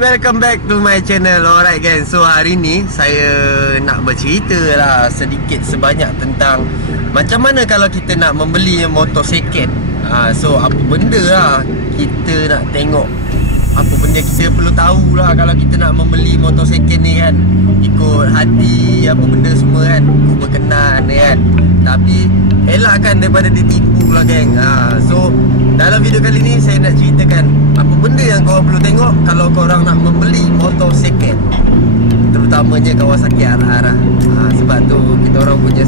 welcome back to my channel. Alright guys, so hari ni saya nak bercerita lah sedikit sebanyak tentang macam mana kalau kita nak membeli motor second. So apa benda lah kita nak tengok, apa benda kita perlu tahu lah kalau kita nak membeli motor second ni kan. Ikut hati apa benda semua kan, ikut berkenan kan. Tapi elakkan daripada ditipu lah geng. So dalam video kali ni saya nak ceritakan apa benda yang korang perlu tengok kalau korang nak membeli motor second, terutamanya Kawasaki RR lah. Sebab tu kita orang punya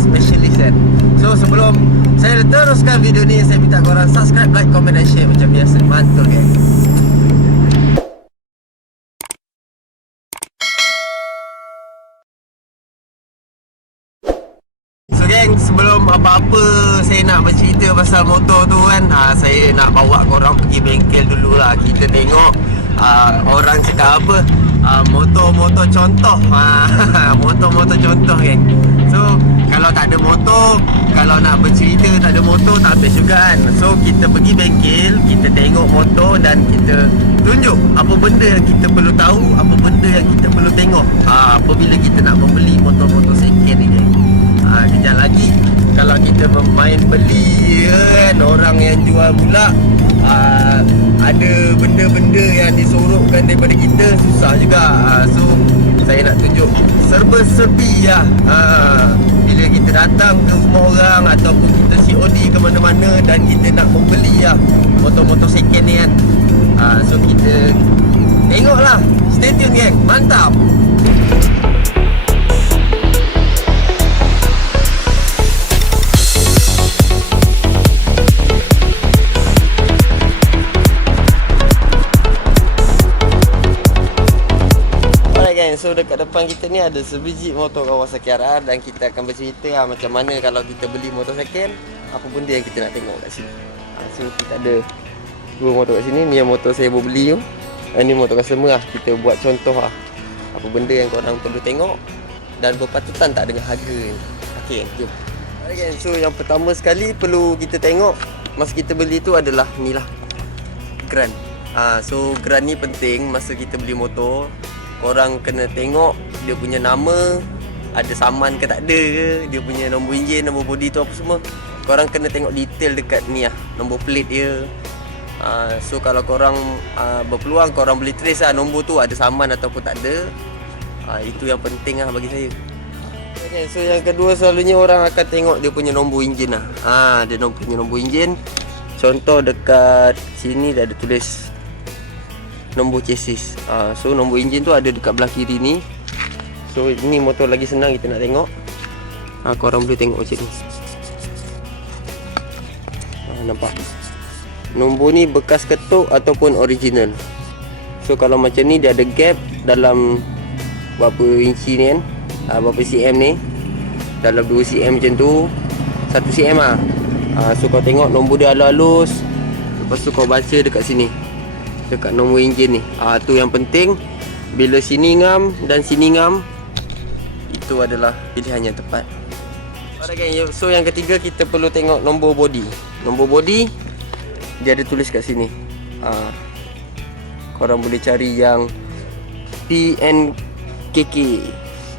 specialist kan. So sebelum saya teruskan video ni, saya minta korang subscribe, like, comment dan share macam biasa. Mantul geng. So geng, sebelum apa-apa saya nak bercerita pasal motor tu kan, saya nak bawa korang pergi bengkel dulu lah. Kita tengok orang cakap apa, motor-motor contoh. Motor-motor contoh geng. So kalau tak ada motor, kalau nak bercerita tak ada motor, tak habis juga kan. So kita pergi bengkel, kita tengok motor dan kita tunjuk apa benda yang kita perlu tahu, apa benda yang kita perlu tengok apabila kita nak membeli motor-motor second ni geng. Kejap lagi kalau kita main beli kan, orang yang jual pula ada benda-benda yang disorokkan daripada kita, susah juga. So saya nak tunjuk serba-serbi lah. Bila kita datang ke rumah orang ataupun kita COD ke mana-mana dan kita nak membeli lah motor-motor second ni kan. So kita tengoklah. Stay tune geng. Mantap. So dekat depan kita ni ada sebiji motor Kawasaki RR dan kita akan bercerita macam mana kalau kita beli motor second, apa benda yang kita nak tengok kat sini. So kita ada dua motor kat sini. Ni yang motor saya baru beli tu. Ini motor customer lah. Kita buat contoh lah apa benda yang korang perlu tengok dan berpatutan tak dengan harga ni. Okay, jom. Okay, so yang pertama sekali perlu kita tengok masa kita beli tu adalah ni lah, grant. So grant ni penting masa kita beli motor. Korang kena tengok dia punya nama, ada saman ke tak ada ke, dia punya nombor enjin, nombor body tu apa semua. Korang kena tengok detail dekat ni lah, nombor plate dia. So kalau korang berpeluang, korang boleh trace lah nombor tu ada saman ataupun tak ada. Itu yang penting lah bagi saya. Okay, so yang kedua selalunya orang akan tengok dia punya nombor enjin lah. Dia punya nombor enjin. Contoh dekat sini dah ada tulis nombor chassis. So nombor enjin tu ada dekat belah kiri ni. So ini motor lagi senang kita nak tengok. Korang boleh tengok macam ni. Nampak? Nombor ni bekas ketuk ataupun original. So kalau macam ni dia ada gap dalam berapa inci ni kan, berapa cm ni, dalam 2 cm macam tu, 1 cm lah. So kau tengok nombor dia halus-halus. Lepas tu kau baca dekat sini, dekat nombor enjin ni. Tu yang penting. Bila sini ngam dan sini ngam, itu adalah pilihan yang tepat. Alright, so yang ketiga kita perlu tengok nombor body. Nombor body dia ada tulis kat sini. Korang boleh cari yang PNKK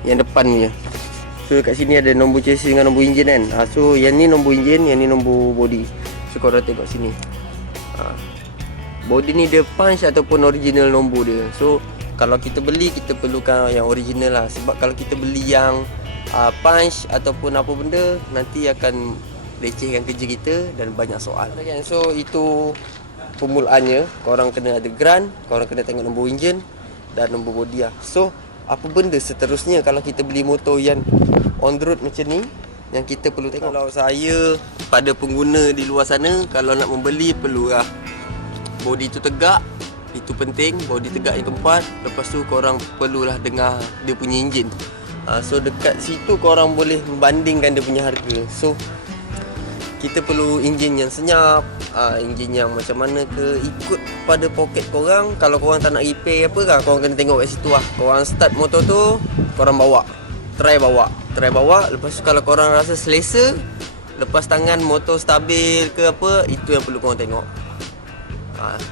yang depan punya. So kat sini ada nombor chassis dengan nombor enjin kan. So yang ni nombor enjin, yang ni nombor body. So korang tengok sini. Body ni dia punch ataupun original nombor dia. So kalau kita beli, kita perlukan yang original lah. Sebab kalau kita beli yang punch ataupun apa benda, nanti akan lecehkan kerja kita dan banyak soal. So itu permulaannya. Korang kena ada grant, korang kena tengok nombor enjin dan nombor body lah. So apa benda seterusnya kalau kita beli motor yang on the road macam ni, yang kita perlu tengok. Kalau saya pada pengguna di luar sana, kalau nak membeli perlulah body tu tegak. Itu penting, body tegak yang keempat. Lepas tu korang perlulah dengar dia punya enjin. So dekat situ korang boleh membandingkan dia punya harga. So kita perlu enjin yang senyap, enjin yang macam mana ke, ikut pada poket korang. Kalau korang tak nak repair apa kan, korang kena tengok kat situ lah. Korang start motor tu, korang bawa, try bawa. Lepas tu kalau korang rasa selesa, lepas tangan motor stabil ke apa, itu yang perlu korang tengok.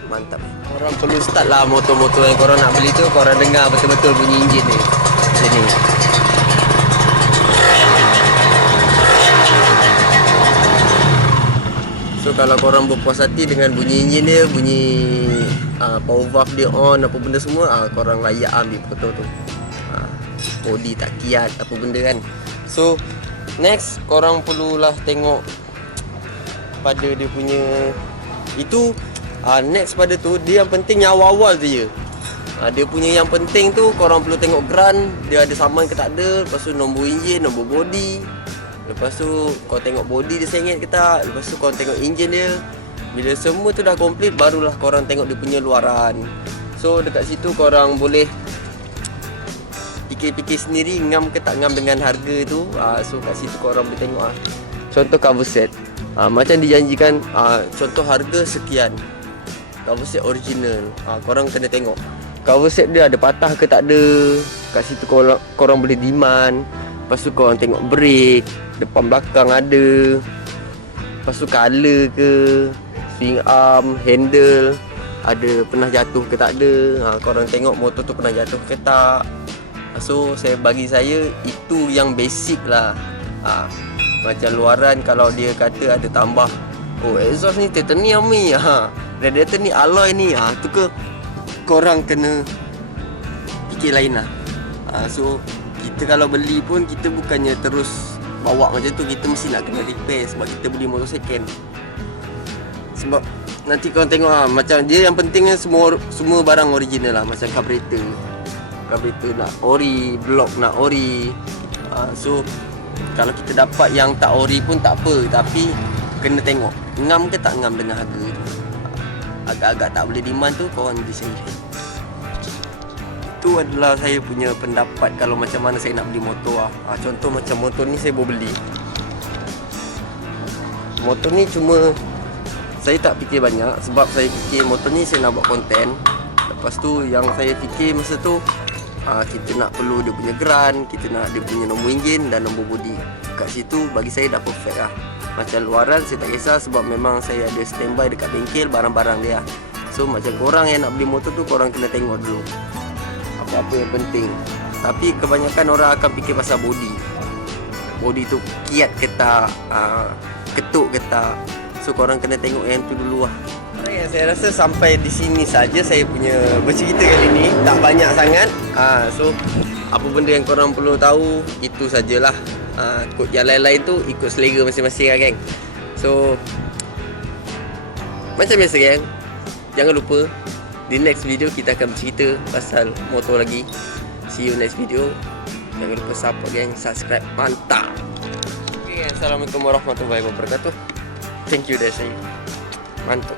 Mantap. Korang perlu start lah motor-motor yang korang nak beli tu. Korang dengar betul-betul bunyi enjin ni. Sini. So kalau korang berpuas hati dengan bunyi enjin dia, bunyi power valve dia on, apa benda semua, korang layak ambil foto tu. Body tak kiat, apa benda kan. So next korang perlulah tengok pada dia punya itu. Next pada tu, dia yang penting yang awal-awal tu je. Dia punya yang penting tu korang perlu tengok grant, dia ada saman ke tak ada. Lepas tu nombor enjin, nombor body. Lepas tu kau tengok body dia sengit ke tak. Lepas tu kau tengok enjin dia. Bila semua tu dah complete, barulah korang tengok dia punya luaran. So dekat situ korang boleh fikir-fikir sendiri ngam ke tak ngam dengan harga tu. So kat situ korang boleh tengok contoh cover set. Macam dijanjikan, contoh harga sekian. Cover set original. Korang kena tengok cover set dia ada patah ke tak ada. Kat situ korang boleh demand. Lepas tu korang tengok brake, depan belakang ada. Lepas tu color ke, swing arm, handle, ada pernah jatuh ke tak ada. Korang tengok motor tu pernah jatuh ke tak. So bagi saya itu yang basic lah. Macam luaran kalau dia kata ada tambah, oh exhaust ni titanium ni, radiator ni alloy ni, tu ke korang kena fikir lain lah. So kita kalau beli pun kita bukannya terus bawa macam tu, kita mesti nak kena repair sebab kita beli motor second. Sebab nanti korang tengok macam dia yang pentingnya semua barang original lah. Macam carburetor nak ori, blok nak ori. So kalau kita dapat yang tak ori pun tak apa, tapi kena tengok ngam ke tak ngam dengan harga tu. Agak-agak tak boleh demand tu korang decide. Itu adalah saya punya pendapat kalau macam mana saya nak beli motor. Contoh macam motor ni saya baru beli. Motor ni cuma saya tak fikir banyak sebab saya fikir motor ni saya nak buat konten. Lepas tu yang saya fikir masa tu, kita nak perlu dia punya grant, kita nak dia punya nombor enjin dan nombor body. Kat situ bagi saya dah perfect lah. Macam luaran saya tak kisah sebab memang saya ada standby dekat bengkel barang-barang dia. So macam korang yang nak beli motor tu, korang kena tengok dulu apa yang penting. Tapi kebanyakan orang akan fikir pasal body. Body tu kiat ke tak, ketuk ke tak. So korang kena tengok yang tu dulu lah. Saya rasa sampai di sini saja saya punya bercerita kali ni. Tak banyak sangat. So apa benda yang korang perlu tahu itu sajalah. Yang lain-lain tu ikut selera masing-masing lah geng. So macam biasa geng, jangan lupa di next video kita akan bercerita pasal motor lagi. See you next video. Jangan lupa support geng, subscribe, mantap. Okay, Assalamualaikum warahmatullahi wabarakatuh. Thank you dah saya. Mantap.